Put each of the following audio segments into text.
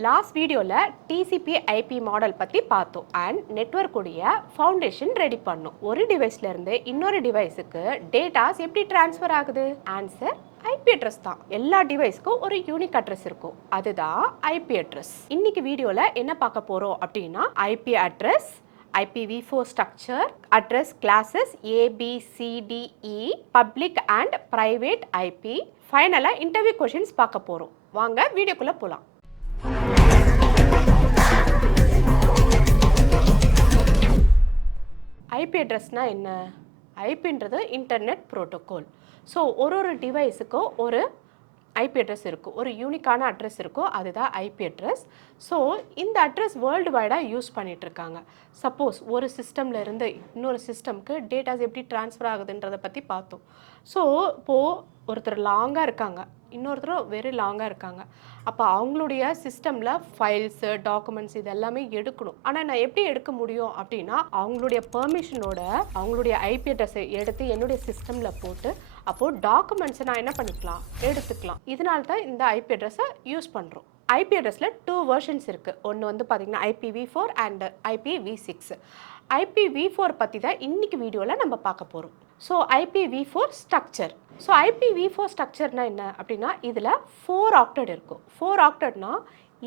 Last வீடியோவில் TCP IP model பற்றி பார்த்தோம் அண்ட் நெட்வொர்க் உடைய ஃபவுண்டேஷன் ரெடி பண்ணோம். ஒரு டிவைஸ்ல இருந்து இன்னொரு டிவைஸுக்கு டேட்டாஸ் எப்படி டிரான்ஸ்ஃபர் ஆகுது? ஆன்சர் ஐபி அட்ரஸ் தான். எல்லா டிவைஸ்க்கும் ஒரு யூனிக் அட்ரஸ் இருக்கும், அதுதான் ஐபி அட்ரஸ். இன்னைக்கு வீடியோவில் என்ன பார்க்க போறோம் அப்படின்னா IP address, IPv4 structure, address classes A, B, C, D, E, public and private IP. ஃபைனலாக இன்டர்வியூ கொஷின்ஸ் பார்க்க போகிறோம். வாங்க வீடியோக்குள்ளே போகலாம். ஐபி அட்ரஸ்னால் என்ன? ஐபின்றது இன்டர்நெட் ப்ரோட்டோகால். ஸோ ஒரு டிவைஸுக்கும் ஒரு ஐபி அட்ரஸ் இருக்கும், ஒரு யூனிக்கான அட்ரஸ் இருக்கும், அதுதான் ஐபி அட்ரஸ். ஸோ இந்த அட்ரஸ் வேர்ல்டு வைடாக யூஸ் பண்ணிகிட்ருக்காங்க. சப்போஸ் ஒரு சிஸ்டமில் இருந்து இன்னொரு சிஸ்டம்க்கு டேட்டாஸ் எப்படி ட்ரான்ஸ்ஃபர் ஆகுதுன்றதை பற்றி பார்த்தோம். ஸோ இப்போது ஒருத்தர் லாங்காக இருக்காங்க, இன்னொருத்தர் வெரி லாங்காக இருக்காங்க. அப்போ அவங்களுடைய சிஸ்டமில் ஃபைல்ஸு, டாக்குமெண்ட்ஸ் இது எல்லாமே எடுக்கணும். ஆனால் நான் எப்படி எடுக்க முடியும் அப்படின்னா, அவங்களுடைய பெர்மிஷனோட அவங்களுடைய ஐபி அட்ரஸை எடுத்து என்னுடைய சிஸ்டமில் போட்டு அப்போது டாக்குமெண்ட்ஸை நான் என்ன பண்ணிக்கலாம், எடுத்துக்கலாம். இதனால தான் இந்த ஐபி அட்ரஸை யூஸ் பண்ணுறோம். ஐபி அட்ரஸில் 2 வெர்ஷன்ஸ் இருக்குது. ஒன்று வந்து பார்த்திங்கன்னா IPv4 அண்ட் IPv6. IPv4 பற்றி தான் இன்றைக்கி வீடியோவில் நம்ம பார்க்க போகிறோம். So IPv4 structure. So IPv4 ஸ்ட்ரக்சர்னால் என்ன அப்படின்னா, இதில் 4 ஆக்டட் இருக்கும். 4 ஆக்டட்னா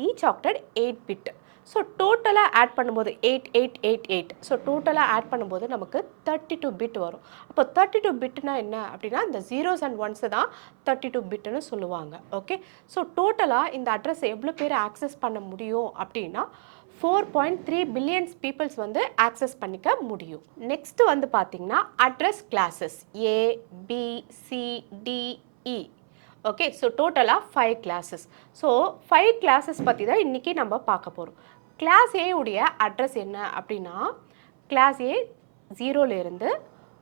ஈச் ஆக்டட் 8 பிட். ஸோ டோட்டலாக ஆட் பண்ணும்போது 8888. ஸோ டோட்டலாக ஆட் பண்ணும்போது நமக்கு 32 பிட் வரும். அப்போ 32 பிட்னா என்ன அப்படின்னா, இந்த ஜீரோஸ் அண்ட் ஒன்ஸு தான் 32 பிட்டுன்னு சொல்லுவாங்க. ஓகே, ஸோ டோட்டலாக இந்த அட்ரஸை எவ்வளோ பேர் ஆக்சஸ் பண்ண முடியும் அப்படின்னா 4.3 பில்லியன்ஸ் பீப்புள்ஸ் வந்து ஆக்சஸ் பண்ணிக்க முடியும். நெக்ஸ்ட் வந்து பார்த்தீங்கன்னா address classes A, B, C, D, E. Okay, so டோட்டலாக 5 கிளாஸஸ். ஸோ 5 கிளாஸஸ் பற்றி தான் இன்றைக்கி நம்ம பார்க்க போகிறோம். கிளாஸ் ஏ உடைய அட்ரஸ் என்ன அப்படின்னா, கிளாஸ் ஏ 0லேருந்து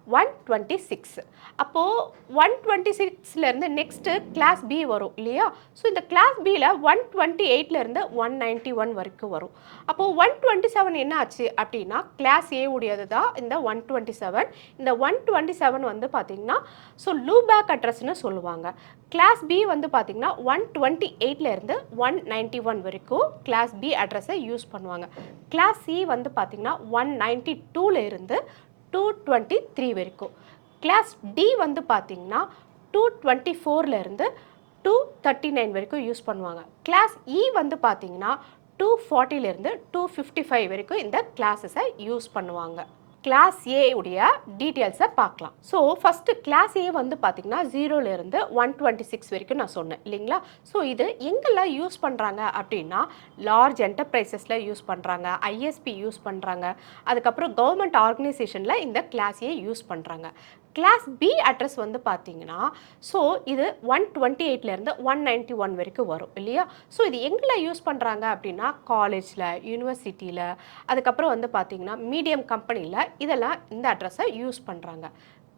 126. அப்போது 126லேருந்து நெக்ஸ்ட்டு கிளாஸ் பி வரும் இல்லையா? ஸோ இந்த கிளாஸ் பியில் 128லேருந்து 191 வரைக்கும் வரும். அப்போது 127 என்ன ஆச்சு அப்படின்னா, கிளாஸ் ஏ உடையது தான் இந்த 127. இந்த 127 வந்து பார்த்திங்கன்னா ஸோ லூபேக் அட்ரஸ்ன்னு சொல்லுவாங்க. கிளாஸ் பி வந்து பார்த்திங்கன்னா 128லேருந்து 191 வரைக்கும் கிளாஸ் பி அட்ரஸை யூஸ் பண்ணுவாங்க. கிளாஸ் சி வந்து பார்த்திங்கன்னா 192லேருந்து 223 வரைக்கும். கிளாஸ் டி வந்து பார்த்தீங்கன்னா 224லேருந்து 239 வரைக்கும் யூஸ் பண்ணுவாங்க. கிளாஸ் இ வந்து பார்த்தீங்கன்னா 240லேருந்து 255 வரைக்கும் இந்த கிளாஸஸை யூஸ் பண்ணுவாங்க. கிளாஸ் ஏ உடைய டீட்டெயில்ஸை பார்க்கலாம். ஸோ ஃபஸ்ட்டு கிளாஸ் ஏ வந்து பார்த்திங்கன்னா 0லேருந்து 126 வரைக்கும் நான் சொன்னேன் இல்லைங்களா? ஸோ இது எங்கெல்லாம் யூஸ் பண்ணுறாங்க அப்படின்னா, லார்ஜ் என்டர்பிரைசஸில் யூஸ் பண்ணுறாங்க, ஐஎஸ்பி யூஸ் பண்ணுறாங்க, அதுக்கப்புறம் கவர்மெண்ட் ஆர்கனைசேஷனில் இந்த கிளாஸ் ஏ யூஸ் பண்ணுறாங்க. கிளாஸ் பி அட்ரஸ் வந்து பார்த்தீங்கன்னா, ஸோ இது 128லேருந்து 191 வரைக்கும் வரும் இல்லையா? ஸோ இது எங்கே யூஸ் பண்ணுறாங்க அப்படின்னா, காலேஜில், யூனிவர்சிட்டியில், அதுக்கப்புறம் வந்து பார்த்திங்கன்னா மீடியம் கம்பெனியில் இதெல்லாம் இந்த அட்ரஸை யூஸ் பண்ணுறாங்க.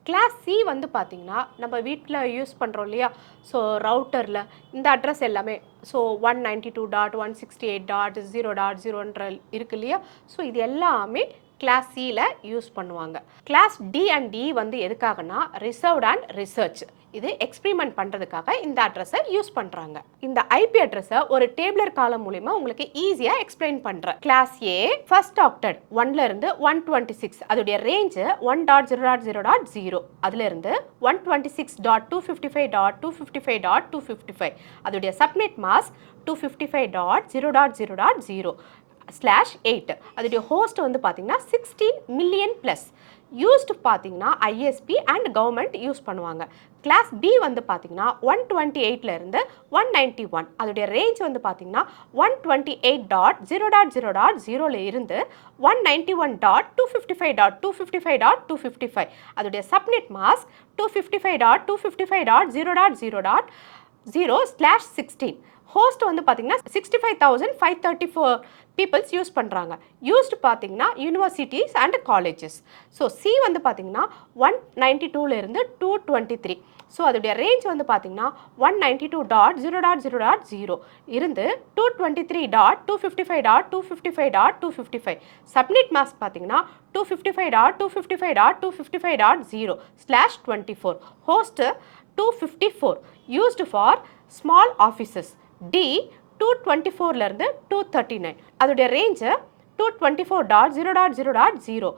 கிளாஸ் சி வந்து பார்த்திங்கன்னா, நம்ம வீட்டில் யூஸ் பண்ணுறோம் இல்லையா? ஸோ ரவுட்டரில் இந்த அட்ரஸ் எல்லாமே ஸோ 192.168.0.0ன்ற இருக்கு இல்லையா? ஸோ இது எல்லாமே கிளாஸ் சியில் யூஸ் பண்ணுவாங்க. கிளாஸ் டி அண்ட் டி வந்து எதுக்காகனா, ரிசர்வ்ட் அண்ட் ரிசர்ச், இது எக்ஸ்பிரிமெண்ட் பண்ணுறதுக்காக இந்த அட்ரஸை யூஸ் பண்ணுறாங்க. இந்த ஐபி அட்ரஸை ஒரு டேபிளர் காலம் மூலிமா உங்களுக்கு ஈஸியாக எக்ஸ்பிளைன் பண்ணுறேன். கிளாஸ் ஏ ஃபர்ஸ்ட் ஆக்டட் 1லேருந்து 126, அதோடைய ரேஞ்சு 1.0.0.0, அதுலேருந்து 126.255.255.255, அதோடைய சப்நெட் மாஸ்க் 255.0.0.0/8. அதோடைய ஹோஸ்ட் வந்து பார்த்தீங்கன்னா 16 மில்லியன் ப்ளஸ். யூஸ்டு பார்த்தீங்கன்னா ஐஎஸ்பி அண்ட் கவர்மெண்ட் யூஸ் பண்ணுவாங்க. கிளாஸ் பி வந்து பார்த்தீங்கன்னா 128லேருந்து 191, அதோடைய ரேஞ்ச் வந்து பார்த்தீங்கன்னா 128.0.0.0ல இருந்து 191.255.255.255, அதோடைய சப்நெட் மாஸ்க் 255.255.0.0.0/16. ஹோஸ்ட் வந்து பார்த்தீங்கன்னா 65,534 பீப்புள்ஸ் யூஸ் பண்ணுறாங்க. யூஸ்டு பார்த்தீங்கன்னா universities and colleges. So C வந்து பார்த்தீங்கன்னா 192லேருந்து 223. ஸோ அதோடைய ரேஞ்ச் வந்து பார்த்தீங்கன்னா 192.0.0.0 இருந்து 223.255.255.255. சப்நெட் மாஸ்க் பார்த்தீங்கன்னா 255.255.255.0/24. Host 254, used for small offices. D 224லேருந்து 239. அதோடைய ரேஞ்சு 224.0.0.0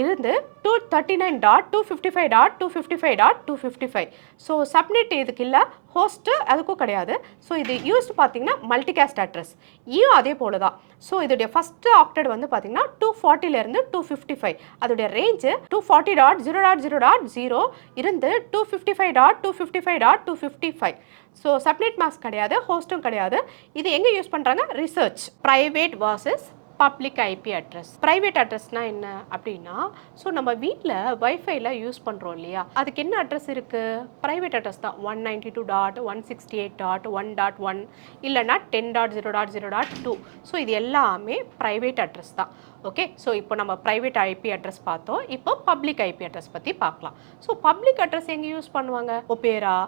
இருந்து 239.255.255.255. ஸோ சப்நெட் இதுக்கு இல்லை, ஹோஸ்ட்டு அதுக்கும் கிடையாது. ஸோ இது யூஸ்டு பார்த்தீங்கன்னா மல்டிகாஸ்ட் அட்ரஸ் ஈயும் அதே போல தான். ஸோ இதோடைய ஃபஸ்ட்டு ஆக்டட் வந்து பார்த்தீங்கன்னா 240லேருந்து 255. அதோடைய ரேஞ்சு 240.0.0.0 இருந்து 255.255.255. ஸோ சப்நெட் மாஸ்க் கிடையாது, ஹோஸ்ட்டும் கிடையாது. இது எங்கே யூஸ் பண்ணுறாங்க? Research. Private versus public IP address. Private அட்ரஸ்னால் என்ன அப்படின்னா, ஸோ நம்ம வீட்டில் வைஃபைல யூஸ் பண்ணுறோம் இல்லையா, அதுக்கு என்ன அட்ரஸ் இருக்குது? ப்ரைவேட் அட்ரஸ் தான். 192.168.1.1 இல்லைனா 10.0.0.2. ஸோ இது எல்லாமே ப்ரைவேட் அட்ரஸ் தான். ஓகே, ஸோ இப்போ நம்ம ப்ரைவேட் ஐபி அட்ரஸ் பார்த்தோம். இப்போ பப்ளிக் ஐபி அட்ரஸ் பற்றி பார்க்கலாம். ஸோ பப்ளிக் அட்ரஸ் எங்கே யூஸ் பண்ணுவாங்க? ஒபேரா,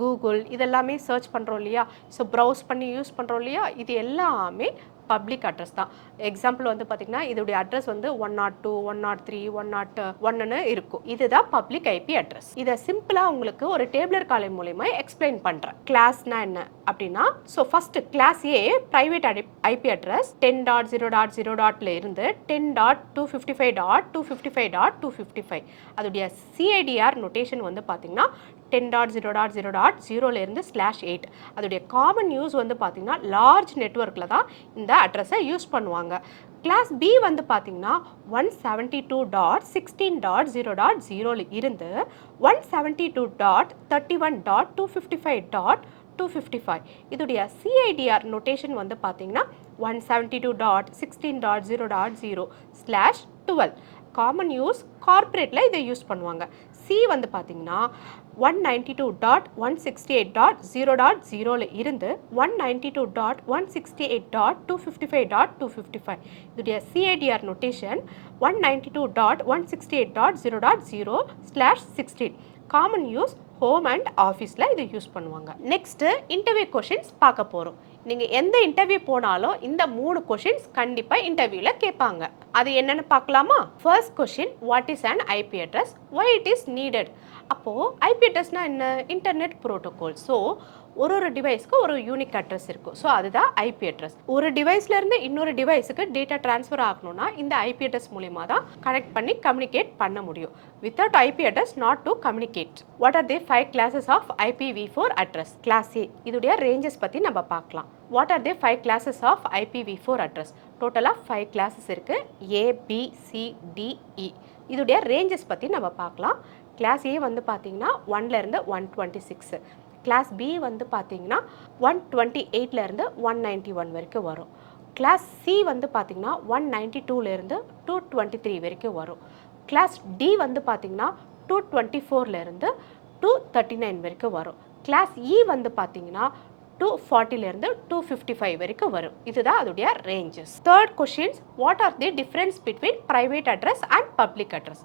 கூகுள் இதெல்லாமே சர்ச் பண்ணுறோம் இல்லையா, ஸோ ப்ரௌஸ் பண்ணி யூஸ் பண்ணுறோம் இல்லையா, இது எல்லாமே பப்ளிக் அட்ரஸ் தான். எக்ஸாம்பிள் வந்து பார்த்தீங்கன்னா இதோடைய அட்ரஸ் வந்து 102, 103, 101ன்னு இருக்கும். இதுதான் பப்ளிக் ஐபி அட்ரஸ். இதை சிம்பிளாக உங்களுக்கு ஒரு டேபிளர் காலை மூலமா எக்ஸ்பிளைன் பண்ணுறேன். கிளாஸ்னா என்ன அப்படின்னா, ஸோ ஃபர்ஸ்ட் கிளாஸ் ஏ ப்ரைவேட் ஐபி அட்ரஸ் 10.0.0.ல இருந்து 10.255.255.255. அதோடைய சிஐடிஆர் நோட்டேஷன் வந்து பார்த்தீங்கன்னா 10.0.0.0ல இருந்து /8. அதோடைய காமன் யூஸ் வந்து பார்த்தீங்கன்னா லார்ஜ் நெட்வொர்க்கில் தான் இந்த அட்ரஸை யூஸ் பண்ணுவாங்க. கிளாஸ் பி வந்து பார்த்தீங்கன்னா 172.16.0.0ல இருந்து 172.31.255.255. இதோடைய சிஐடிஆர் நோட்டேஷன் வந்து பார்த்தீங்கன்னா 172.16.0.0/12. காமன் யூஸ் கார்ப்பரேட்டில் இதை யூஸ் பண்ணுவாங்க. சி வந்து பார்த்தீங்கன்னா 192.168.0.0ல இருந்து 192.168.255.255. இதோடைய CIDR notation 192.168.0.0/16. Common use home and ஆஃபீஸில் இதை யூஸ் பண்ணுவாங்க. நெக்ஸ்ட்டு இன்டர்வியூ கொஷின்ஸ் பார்க்க போகிறோம். நீங்கள் எந்த இன்டர்வியூ போனாலும் இந்த 3 கொஷின்ஸ் கண்டிப்பாக இன்டர்வியூவில் கேட்பாங்க. அது என்னென்னு பார்க்கலாமா? First question, what is an IP address, why it is needed. அப்போது ஐபி அட்ரஸ்னால் என்ன? Internet protocol. ஸோ ஒரு டிவைஸ்க்கு ஒரு யூனிக் அட்ரஸ் இருக்கும். ஸோ அதுதான் ஐபி அட்ரஸ். ஒரு டிவைஸ்லேருந்து இன்னொரு டிவைஸுக்கு டேட்டா ட்ரான்ஸ்ஃபர் ஆகணும்னா இந்த ஐபி அட்ரஸ் மூலிமா தான் கனெக்ட் பண்ணி கம்யூனிகேட் பண்ண முடியும். Without IP address not to communicate. What are the 5 classes of IPv4 address? Class A இதோடைய ரேஞ்சஸ் பற்றி நம்ம பார்க்கலாம். What are the 5 classes of IPv4 address? டோட்டலாக 5 classes இருக்குது. ABCDE. இதோடைய ரேஞ்சஸ் பற்றி நம்ம பார்க்கலாம். கிளாஸ் ஏ வந்து பார்த்தீங்கன்னா 1லேருந்து 126. கிளாஸ் பி வந்து பார்த்தீங்கன்னா 128லேருந்து 191 வரைக்கும் வரும். கிளாஸ் சி வந்து பார்த்தீங்கன்னா 192லேருந்து 223 வரைக்கும் வரும். கிளாஸ் டி வந்து பார்த்தீங்கன்னா 224லேருந்து 239 வரைக்கும் வரும். கிளாஸ் இ வந்து பார்த்தீங்கன்னா 240லேருந்து 255 வரைக்கும் வரும். இதுதான் அதோடைய ranges. Third questions, what are the difference between private address and public address?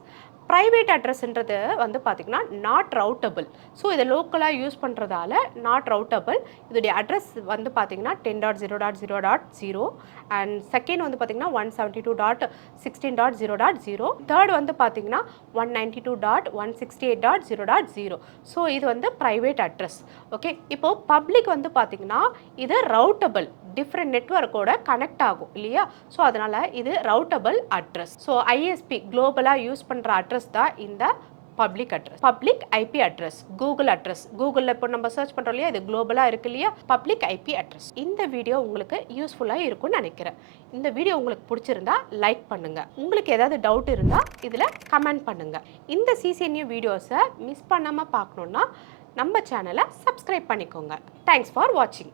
Private அட்ரஸ்ன்றது வந்து பார்த்திங்கன்னா நாட் ரவுட்டபிள். ஸோ இதை லோக்கலாக யூஸ் பண்ணுறதால நாட் ரவுட்டபிள். இதோடைய அட்ரஸ் வந்து பார்த்திங்கன்னா 10.0.0.0 அண்ட் செகண்ட் வந்து பார்த்திங்கன்னா 172.16.0.0. தேர்ட் வந்து பார்த்திங்கன்னா 192.168.0.0. ஸோ இது வந்து ப்ரைவேட் அட்ரஸ். ஓகே, இப்போது பப்ளிக் வந்து பார்த்திங்கன்னா இது ரவுட்டபிள், டிஃப்ரெண்ட் நெட்வொர்க்கோட கனெக்ட் ஆகும் இல்லையா. ஸோ அதனால் இது ரவுட்டபிள் அட்ரஸ். ஸோ ஐஎஸ்பி குளோபலாக யூஸ் பண்ணுற அட்ரஸ் தான் இந்த public address. Public IP address, Google address, கூகுளில் இப்போ நம்ம சர்ச் பண்ணுறோம் இல்லையா, இது குளோபலாக இருக்கு இல்லையா, பப்ளிக் ஐபி அட்ரஸ். இந்த வீடியோ உங்களுக்கு யூஸ்ஃபுல்லாக இருக்கும்னு நினைக்கிறேன். இந்த வீடியோ உங்களுக்கு பிடிச்சிருந்தா லைக் பண்ணுங்கள். உங்களுக்கு ஏதாவது டவுட் இருந்தால் இதில் கமெண்ட் பண்ணுங்கள். இந்த CCNU வீடியோஸை மிஸ் பண்ணாமல் பார்க்கணுன்னா நம்ம சேனலை சப்ஸ்கிரைப் பண்ணிக்கோங்க. தேங்க்ஸ் ஃபார் வாட்சிங்.